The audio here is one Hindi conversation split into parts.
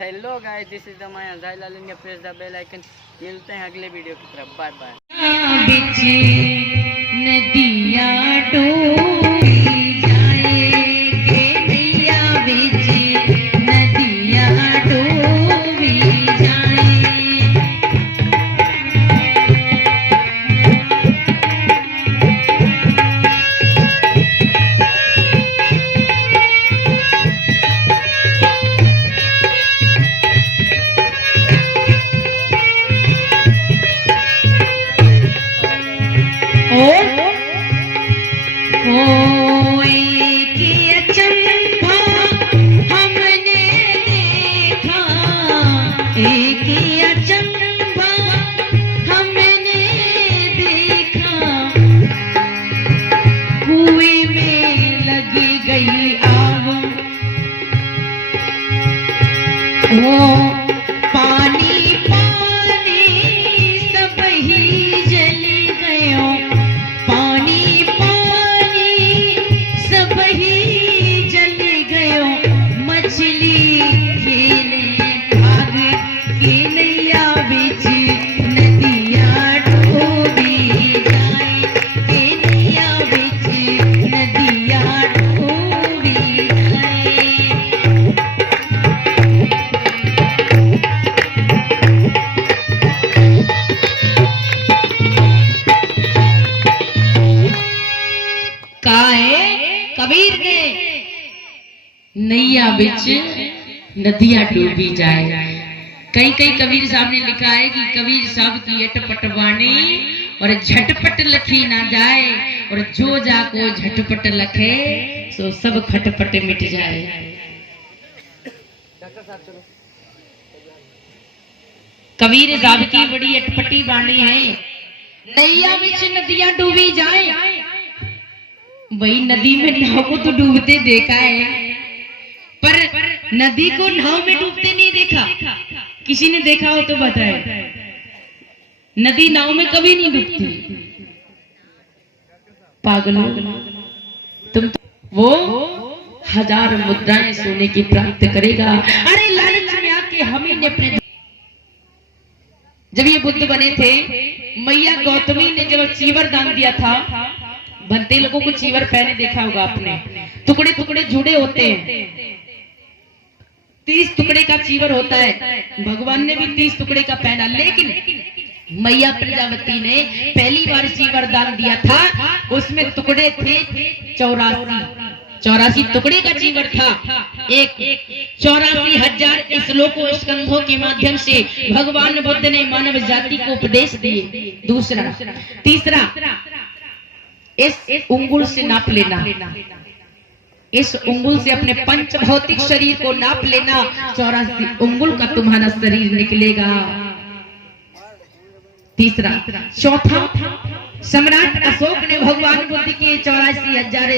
Hello guys, this is the my अज़ाइल अलिंग। Press the bell icon. मिलते हैं अगले वीडियो की तरफ। Bye bye. बिछे नदिया डूबी जाएंगे भैया बिछे नदिया डूबी जाए। पानी पानी सब ही जल गयो, पानी पानी सब ही जल गयो। मछली खेले भाग के नैया बिच नदिया डूबी जाए, के नैया बिच नदिया डूबी जाए। कबीर ने नैया बिच नदियां डूबी जाए। कई कई कबीर साहब ने लिखा है कि कबीर साहब की अटपट वाणी और झटपट लखी ना जाए, और जो जाको झटपट लखे सो सब खटपट मिट जाए। कबीर साहब की बड़ी अटपटी वाणी है। नैया बिच नदियां डूबी जाए। वही नदी में नाव को तो डूबते देखा है, पर नदी को नाव में डूबते नहीं देखा। किसी ने देखा हो तो बताए। नदी नाव में कभी नहीं डूबती। पागलों, तुम तो वो 1000 मुद्राएं सोने की प्राप्त करेगा। अरे लालच में आके हमें ने अपने, जब ये बुद्ध बने थे, मैया गौतमी ने जब चीवर दान दिया था, बनते लोगों को चीवर पहने देखा होगा आपने, टुकड़े टुकड़े जुड़े होते हैं। 30 टुकड़े का चीवर होता है। भगवान ने भी 30 टुकड़े का पहना, लेकिन मैया प्रजापति ने पहली बार चीवर दान दिया था, उसमें टुकड़े थे 84 टुकड़े का चीवर था। एक 84,000 श्लोकों स्कंधों के माध्यम से भगवान बुद्ध ने मानव जाति को उपदेश दिए। दूसरा, तीसरा, इस उंगुल से नाप लेना, इस उंगुल से अपने पंच भौतिक शरीर को नाप लेना। 84 उंगुल का तुम्हारा शरीर निकलेगा। तीसरा, चौथा, सम्राट अशोक ने भगवान बुद्ध के 84,000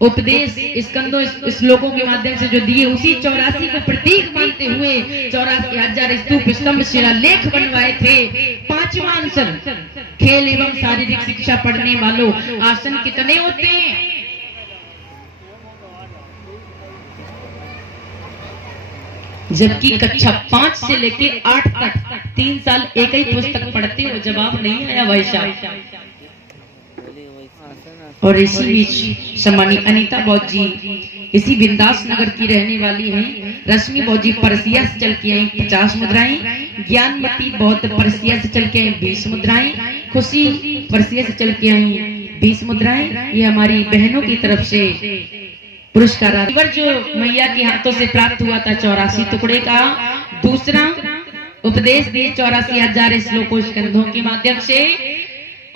उपदेश स्कंदों श्लोकों के माध्यम से जो दिए, उसी 84 को प्रतीक मानते हुए 84,000 स्तूप स्तंभ शिलालेख बनवाए थे। 5वां आसन, खेल एवं शारीरिक शिक्षा पढ़ने वालों, आसन कितने होते हैं? जबकि कक्षा 5 से लेके 8 तक 3 साल एक ही पुस्तक पढ़ते हो। जवाब नहीं आया भाई साहब। और इसी बीच सम्मानी अनीता बौद्ध जी इसी बिंदास नगर की रहने वाली हैं। रश्मि बौद्ध जी परसिया से चल के आई 50 मुद्राएं। ज्ञानमती बौद्ध परसिया से चल के आई 20 मुद्राएं। खुशी परसिया से चल के आई 20 मुद्राएं। ये हमारी बहनों की तरफ से पुरस्कार जो मैया के हाथों से प्राप्त हुआ था 84 टुकड़े का। दूसरा, उपदेश दिए 84,000 श्लोकों स्कंधों के माध्यम से।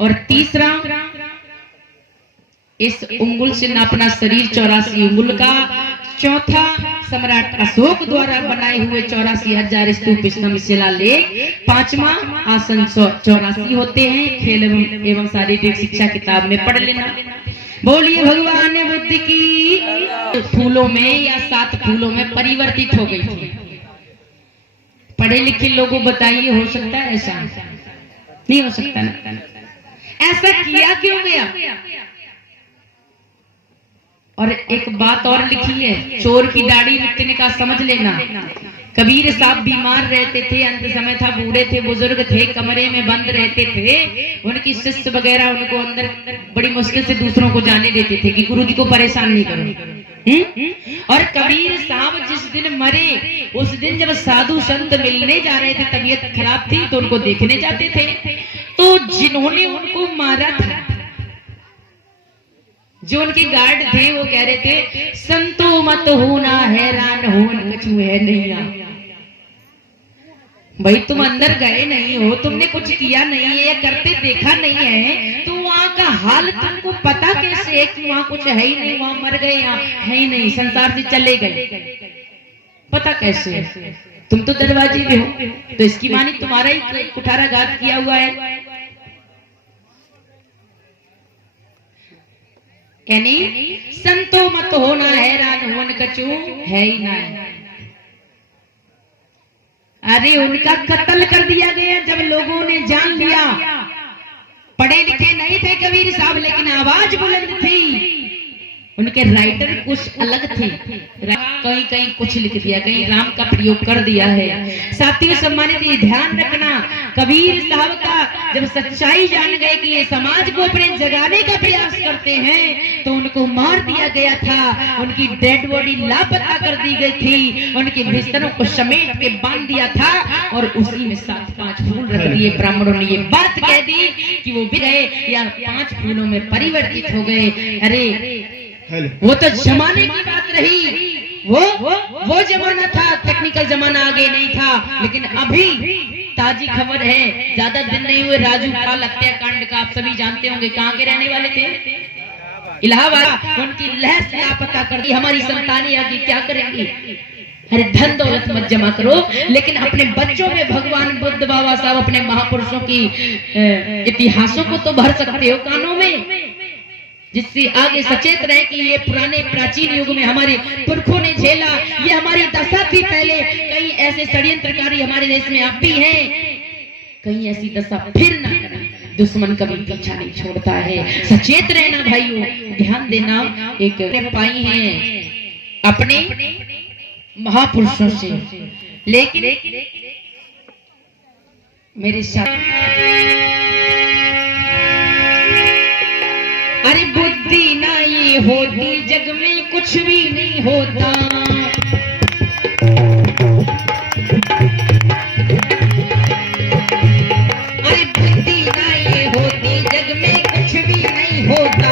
और तीसरा, इस उंगुल से नापना शरीर 84 उंगुल का। चौथा, सम्राट अशोक द्वारा बनाए हुए 84,000 स्तूप स्तंभ शिलालेख। 5वां, आसन 84 होते हैं। खेल एवं शारीरिक शिक्षा किताब में पढ़ लेना। बोलिए भगवान बुद्ध की। फूलों में या 7 फूलों में परिवर्तित हो गई थी। पढ़े लिखे लोगों बताइए, हो सकता है ऐसा? नहीं हो सकता ना। ऐसा किया क्यों गया? और एक बात और लिखी है, चोर की दाढ़ी मिटने का समझ लेना। कबीर साहब बीमार रहते थे, अंत समय था, बूढ़े थे, बुजुर्ग थे, कमरे में बंद रहते थे। उनकी शिष्य वगैरह उनको अंदर बड़ी मुश्किल से दूसरों को जाने देते थे कि गुरु जी को परेशान नहीं करो। और कबीर साहब जिस दिन मरे, उस दिन जब साधु संत मिलने जा रहे थे, तबीयत खराब थी तो उनको देखने जाते थे। तो जिन्होंने उनको मारा था, जो उनके गार्ड थे, वो कह रहे थे संतो मत होना हैरान होना कछु है नहीं। भाई तुम अंदर गए नहीं हो, तुमने कुछ किया नहीं है या करते देखा नहीं है, तो वहाँ का हाल तुमको पता कैसे है कि वहाँ कुछ है ही नहीं, वहाँ मर गए, यहाँ है ही नहीं, संसार से चले गए, पता कैसे है? तुम तो दरवाजे में हो, तो इसकी मानी तुम्हारा ही कुठाराघात किया हुआ है। यानी संतो मत होना हैरान होन कछु है ही ना। अरे उनका कत्ल कर दिया गया जब लोगों ने जान लिया। पढ़े लिखे नहीं थे कबीर साहब, लेकिन आवाज बुलंद थी। उनके राइटर कुछ अलग थे, कहीं कहीं कुछ लिख दिया, कहीं राम का प्रयोग कर दिया है। साथियों सम्मानित, ये ध्यान रखना, कबीर साहब का जब सच्चाई जान गए कि ये समाज को अपने जगाने का प्रयास करते हैं, तो उनको मार दिया गया था। उनकी डेड बॉडी लापता कर दी गई थी, उनके बिस्तरों को समेट के बांध दिया था और उसी में 7-5 फूल रख दिए। ब्राह्मणों ने ये बात कह दी कि वो भी गए या 5 फूलों में परिवर्तित हो गए। अरे वो तो जमाने की बात रही, वो जमाना था, टेक्निकल जमाना आगे नहीं था। लेकिन अभी ताजी खबर है, ज्यादा दिन नहीं हुए, राजू पाल हत्याकांड का आप सभी जानते होंगे। कहाँ के रहने वाले थे? इलाहाबाद। उनकी लहर से लापता कर दी। हमारी संतानें आगे क्या करेंगी? अरे धन दौलत मत जमा करो, लेकिन अपने बच्चों में भगवान बुद्ध बाबा साहब अपने महापुरुषों की इतिहासों को तो भर सकते हो कानों में, जिससे आगे सचेत रहे कि ये पुराने प्राचीन युग में हमारे पुरखों ने झेला, ये हमारी दशा थी पहले। कहीं ऐसे षड्यंत्रकारी हमारे देश में अब भी हैं, कहीं ऐसी दशा फिर ना करें। दुश्मन कभी पीछा नहीं छोड़ता है। सचेत रहना भाइयों, ध्यान देना। एक पाई है अपने महापुरुषों से, लेकिन मेरे साथ अरे बुद्धि ना ये होती जग में कुछ भी नहीं होता। अरे बुद्धि ना ये होती जग में कुछ भी नहीं होता।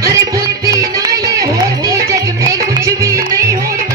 अरे बुद्धि ना ये होती जग में कुछ भी नहीं होता।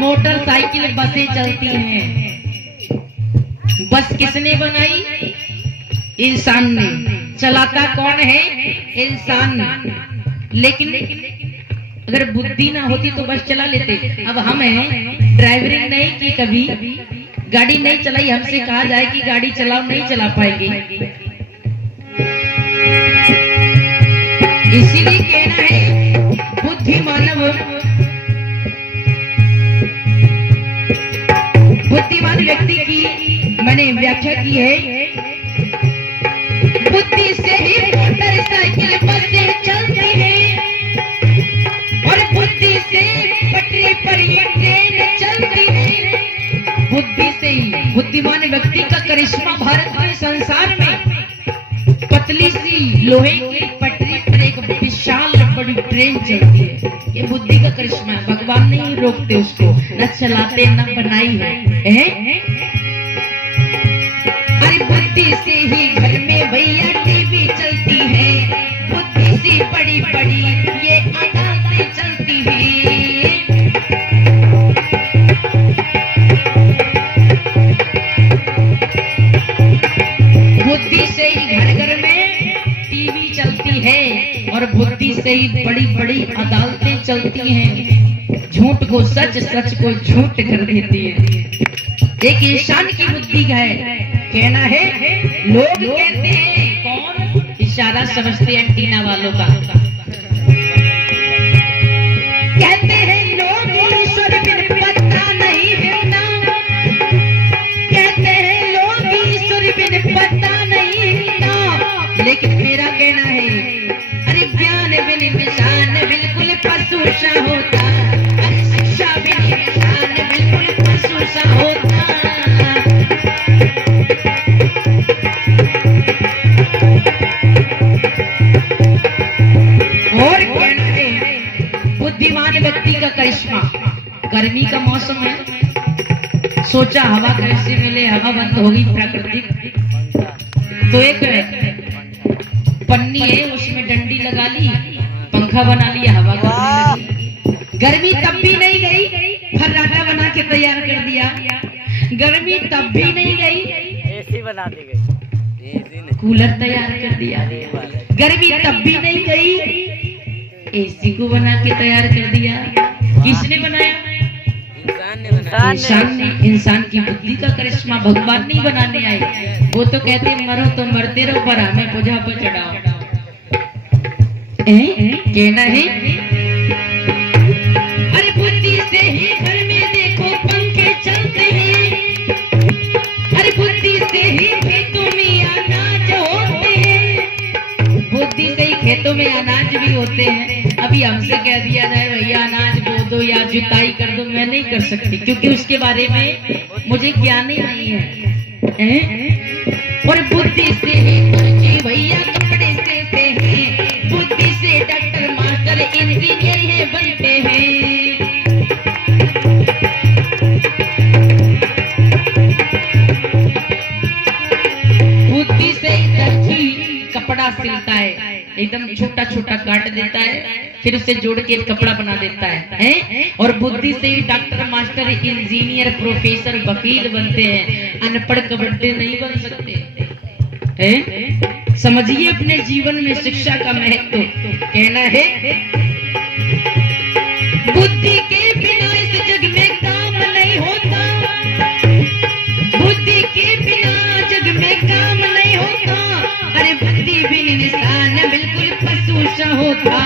मोटरसाइकिल बसें चलती हैं। बस किसने बनाई? इंसान ने। चलाता कौन है? इंसान। लेकिन अगर बुद्धि ना होती तो बस चला लेते। अब हम हैं, ड्राइवरिंग नहीं की, कभी गाड़ी नहीं चलाई, हमसे कहा जाए कि गाड़ी चलाओ, नहीं चला पाएंगे। इसीलिए कहना है बुद्धि मानव, बुद्धिमान व्यक्ति की मैंने व्याख्या की है। बुद्धि से ही मोटरसाइकिल बसें चलती है और बुद्धि से पटरी पर ये ट्रेन चलती है। बुद्धि से ही बुद्धिमान व्यक्ति का करिश्मा भारत में, संसार में पतली सी लोहे की पटरी पर एक विशाल बड़ी ट्रेन चलती है। ये बुद्धि का करिश्मा है। भगवान नहीं रोकते उसको, न चलाते न बनाई है। अरे बुद्धि से ही भैया टीवी चलती है, बुद्धि सी बड़ी बड़ी ये अदालतें चलती हैं। बुद्धि से ही घर घर में टीवी चलती है और बुद्धि से ही बड़ी बड़ी अदालतें चलती हैं। झूठ को सच, सच को झूठ कर देती है। एक इंसान की बुद्धि है, कहना है लोग कहते हैं, कौन? इशारा समझते हैं एंटीना वालों का। कहते हैं लोग ईश्वर बिन पता नहीं हिलना, कहते हैं लोग ईश्वर बिन पता नहीं हिलना, लेकिन मेरा कहना है अरे ज्ञान बिन इंसान बिल्कुल पशु सा होता, अरे शिक्षा बिन इंसान बिल्कुल पशु सा होता। और कहना है बुद्धिमान व्यक्ति का करिश्मा। गर्मी का मौसम है, सोचा हवा कैसे मिले, हवा बंद होगी प्राकृतिक, तो एक पन्नी है उसमें डंडी लगा ली, पंखा बना लिया, हवा गर्मी। गर्मी तब भी नहीं गई, फर्राटा बना के तैयार कर दिया। गर्मी तब भी नहीं गई, एसी बना दी गई, कूलर तैयार कर दिया। गर्मी तब भी नहीं गई, एसी को बना के तैयार कर दिया। किसने बनाया? इंसान ने। इंसान की बुद्धि का करिश्मा भगवान नहीं बनाने आए। वो तो कहते मरो तो मरते रहो पर हमें बोझा पर चढ़ाओ। कहना है अरे बुद्धि से ही घर में देखो पंखे चलते हैं, अरे बुद्धि से ही खेतों में अनाज होते हैं, बुद्धि से ही खेतों में अनाज भी होते हैं। अभी हमसे कह दिया जाए भैया अनाज बो दो या जुताई कर दो, मैं नहीं कर सकती क्योंकि उसके बारे में मुझे ज्ञान ही नहीं है। और बुद्धि से ही भैया कपड़े सिलते हैं, बुद्धि से डॉक्टर मास्टर इंजीनियर है बनते हैं। बुद्धि से ही दर्जी कपड़ा सिलता है, एकदम छोटा छोटा काट देता है, फिर उसे जोड़ के कपड़ा बना देता है। और बुद्धि से ही डॉक्टर मास्टर इंजीनियर प्रोफेसर वकील बनते हैं, अनपढ़ कबड्डे नहीं बन सकते हैं। समझिए अपने जीवन में शिक्षा का महत्व। कहना है बुद्धि के बिना इस जग में काम नहीं होता, बुद्धि के बिना जग में काम नहीं होता, अरे बुद्धि बिन इंसान बिल्कुल पशु सा होता,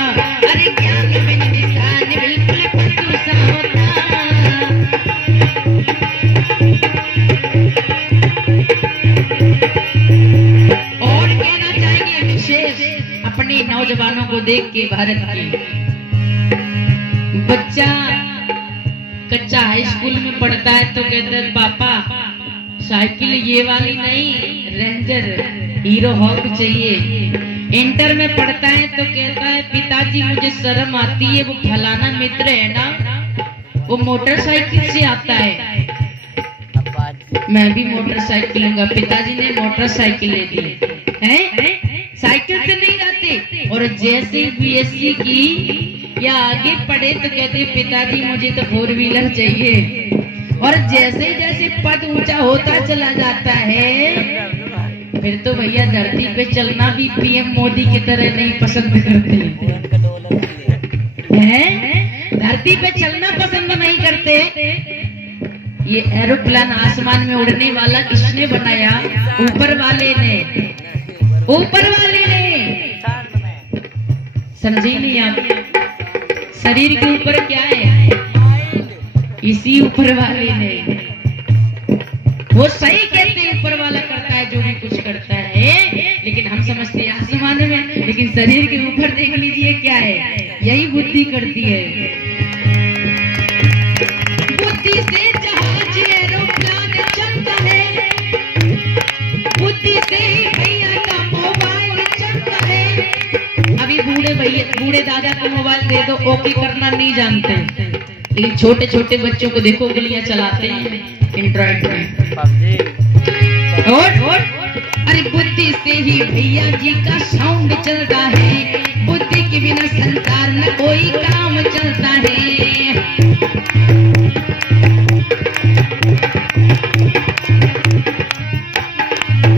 अरे ज्ञान बिन इंसान बिल्कुल पशु सा होता। और कहना चाहेंगे विशेष अपने नौजवानों को देख के, भारत के बच्चा कच्चा हाई स्कूल में पढ़ता है तो कहता है पापा साइकिल ये वाली नहीं, रेंजर हीरो हॉक चाहिए। इंटर में पढ़ता है तो कहता है पिताजी मुझे शर्म आती है, वो फलाना मित्र है ना वो मोटरसाइकिल से आता है, मैं भी मोटरसाइकिल लूंगा। पिताजी ने मोटरसाइकिल ले दी है, साइकिल से नहीं जाते। और जैसे बीएससी की या आगे पढ़े तो कहते पिताजी मुझे तो 4 व्हीलर चाहिए। और जैसे जैसे पद ऊंचा होता चला जाता है फिर तो भैया धरती पे चलना भी पीएम मोदी की तरह नहीं पसंद करते हैं, धरती पे चलना पसंद नहीं करते। ये एरोप्लेन आसमान में उड़ने वाला किसने बनाया? ऊपर वाले ने, ऊपर वाले ने। समझी नहीं आप? शरीर के ऊपर क्या है? इसी ऊपर वाले ने। वो सही कहते हैं ऊपर वाला करता है जो भी कुछ करता है, लेकिन हम समझते हैं आसमान में, लेकिन शरीर के ऊपर देख लीजिए क्या है, यही बुद्धि करती है। बुद्धि से जहाज एरोप्लेन चलता है, बुद्धि से भैया का मोबाइल चलता है। अभी बूढ़े दादा को मोबाइल दे दो, ओके करना नहीं जानते, लेकिन छोटे छोटे बच्चों को देखो गलियां चलाते हैं एंड्रॉइड में। और अरे बुद्धि से ही भैया जी का साउंड चलता है, बुद्धि के बिना संसार में कोई काम चलता है।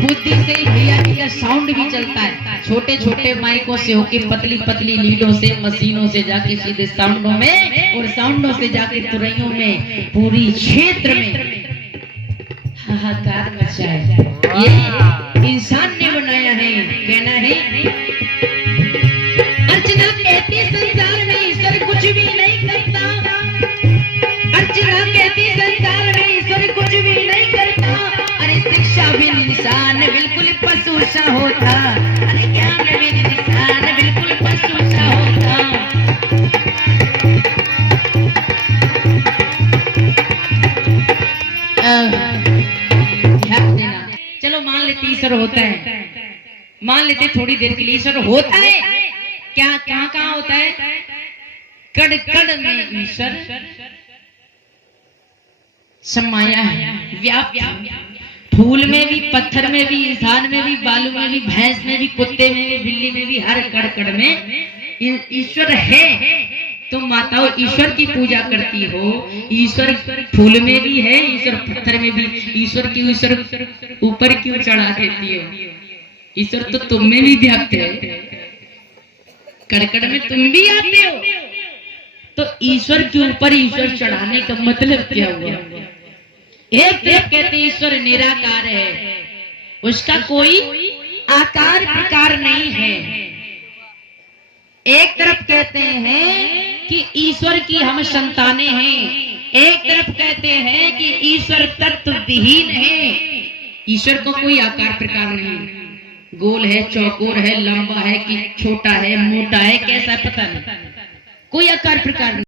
बुद्धि से ही भैया जी का साउंड भी चलता है, छोटे छोटे माइकों से होके पतली पतली लीडों से, मशीनों से जाके सीधे साउंडों में, और साउंडों से जाके तुरैयों में, पूरी क्षेत्र में हाहाकार मचा है। ये इंसान ने बनाया है। कहना है अर्चना कहती संसार में ईश्वर कुछ भी नहीं करता, अर्चना कहती संसार में ईश्वर कुछ भी नहीं करता, अरे शिक्षा बिन इंसान बिल्कुल पशु सा होता, अरे ज्ञान बिन इंसान बिल्कुल पशु सा होता। ध्यान देना। चलो मान लेते ईश्वर होता है, मान लेते थोड़ी देर के लिए ईश्वर होता है। क्या कहाँ कहाँ होता है? कड़ कड़ में ईश्वर समाया है, व्याप्त है। फूल में भी, पत्थर में भी, इंसान में भी, बालू में भी, भैंस में भी, कुत्ते में भी, बिल्ली में भी, हर कड़ कड़ में ईश्वर है। तुम माताओं ईश्वर की पूजा करती हो, ईश्वर फूल में भी है, ईश्वर पत्थर में भी, ईश्वर की ईश्वर ऊपर क्यों चढ़ा देती हो? ईश्वर तो तुम में भी व्याप्त है, करकट में तुम भी आते हो, तो ईश्वर के ऊपर ईश्वर चढ़ाने का मतलब क्या हुआ? एक तरफ कहते ईश्वर निराकार है, उसका कोई आकार प्रकार नहीं है। एक तरफ कहते हैं कि ईश्वर की हम संतानें हैं, एक तरफ कहते हैं कि ईश्वर तत्व विहीन है। ईश्वर को कोई आकार प्रकार नहीं, गोल है, चौकोर है, लंबा है कि छोटा है, मोटा है, कैसा पता नहीं, कोई आकार प्रकार नहीं।